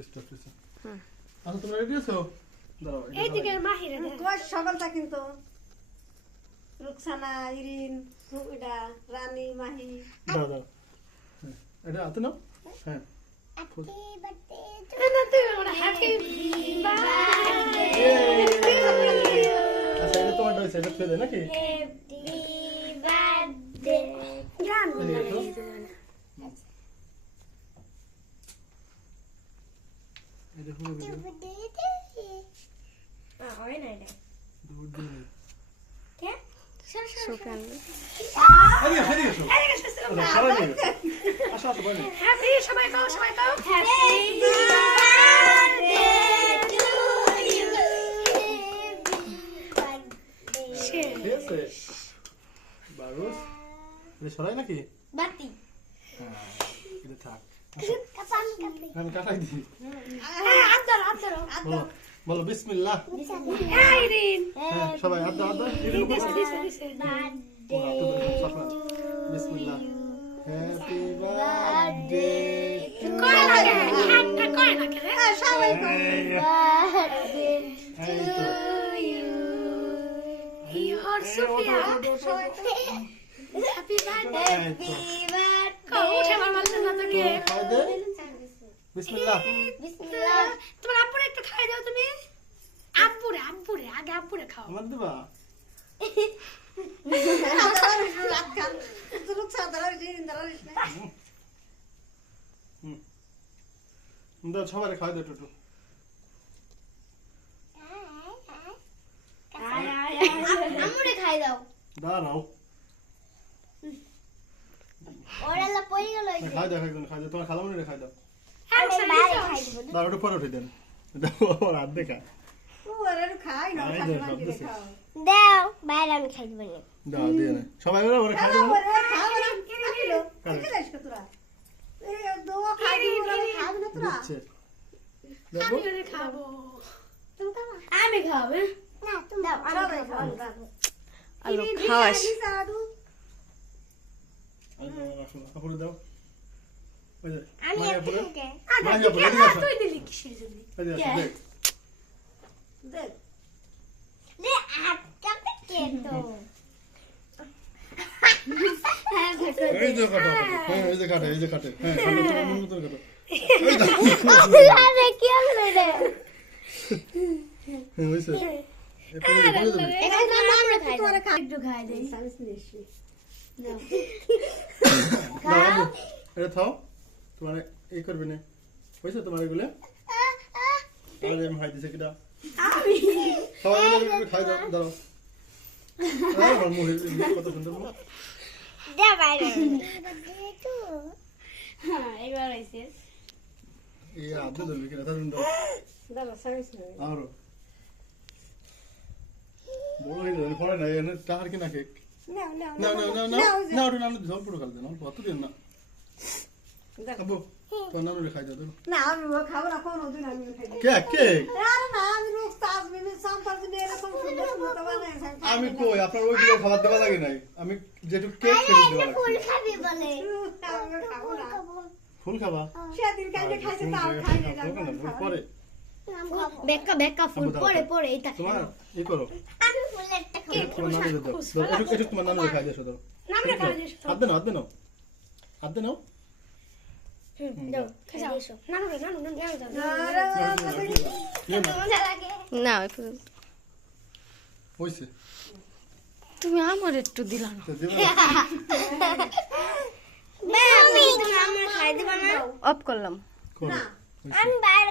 আচ্ছা তোমরা রেডি আছো? দাঁড়াও এইদিকে মাহিরা কই সকলটা কিন্তু রুকসানা ইরিন এটা রানী মাহি দাঁড়াও দাঁড়াও এটা হাতে নাও হ্যাঁ হ্যাপি আচ্ছা এটা তোমার ডয়েছে এটা ফেলে নাকি এটা হলো হয় না এটা কে সুকান আরে ফেরি এসো সবাই মিলে আসো আসো বলো হ্যাপি সবাই কাও হ্যাপি বার্থডে টু ইউ ঠিক আছে বারুস এটা সরাই নাকি বাতি হ্যাঁ এটা থাক আমি কাটাই দিই আদর বলো বলো বিসমিল্লাহ ইরিন হ্যাঁ সবাই আদা আদা দিছে বিসমিল্লাহ হ্যাপি বার্থডে করে না রে সবাই ইহর সুফিয়া হ্যাপি বার্থডে কও উঠে আমার মালতে না তোকে বিসমিল্লাহ তোমার আব্বুরে একটু খাই দাও তুমি আব্বুরে আগে আব্বুরে খাও আমার দিবা রুকসানা ইরিন দাও সবাই খাই দাও টুটু আমরে খাই দাও দাঁড়াও ওরালা পড়ে গেল খাই দাও একজন খাই দাও তোমার খালামনি খাই দাও আমি বাইরে খাই দেব দাঁড়াও একটু পরে উঠে দেন দাও আর হাত দেখা ওরে খাই না খাই খাই দাও, না সব দিছে। খাও দাও বাইরে আমি খাই দেব দাও দিয়ে নে সবাই ওরা ওরা খাই দাও ওরে খাও না কিলো কিলাস তোরা এই দোয়া খাই ওরে খাও না তোরা দিচ্ছে দেখো আমি ওরে খাবো তুমি খাও আমি খাবো না তুমি দাও আমি খাবো আলো খাওয়াস আপুরে দাও ওই যে আমি মাইয়া একটু আপুরে থেকে মাইয়া আপুরে এদিকে আসো তুই দিলি কিসের জন্য এদিকে আসো দেখ দেখ লে আটকাতে কে তো এই যে কাটো হ্যাঁ এই যে কাটে হ্যাঁ কাটো তোমার মন মতো কাটো এই দাও আরে কি হলো রে হ্যাঁ হইছে এরপরে বলে দেবে এখানে আমরা খাই দাও তোরা খাই একটু খাই দেই সার্ভিস নিছি দাও এটা থাও তোমার এই করবে না হইছে তোমার এগুলো তাহলে আমি খাই দিছি কিটা আমি সবাই মিলে একটু খাই দাও দাও আমার মুখে কত সুন্দর মুখ দে বাইরে হ্যাঁ এবার আইছে এই আদে ধরবি কিনা তা সুন্দর দাদা সার্ভিস নিছি আরো বড় হয়ে যাবে পরে না এনে টাকার কিনা কেক নাও নাও না না না না না ওটা নাম দিও পুরো খাল দেন অত দিন না আবু তো নাম রে খাই দাও তো না আমি খাবো না কোনো দিন আমি খাই কেক কেক আরে না আমি রোজ তাজ মিনিট সাম্পার দিন এরকম সুন্দর সুন্দর তো বানাই আমি কই আপনার ওইগুলো খাবার দেওয়া লাগে নাই আমি যেটুকু কেক সেটুকু দেওয়া ফুল লাগছে খাবি বলে আমি খাবো না ফুল খাবা সেদিন কালকে খাইছে তাও খাই না ফুল পরে বেকা ফুল পরে এটা তোমার ই করো আমি ফুল একটা খাই তোমার নাম দাও একটু তোমার নাম খাই দিও দাও নাম রে খাই দিস হাত দেন হাত দেন দাও খাই যাও নানু দাও মজা লাগে না হইছে তুমি আমার একটু দিলাম তো দেবা আমি আমরা খাই দেব না অফ করলাম করো না আমি বাইরে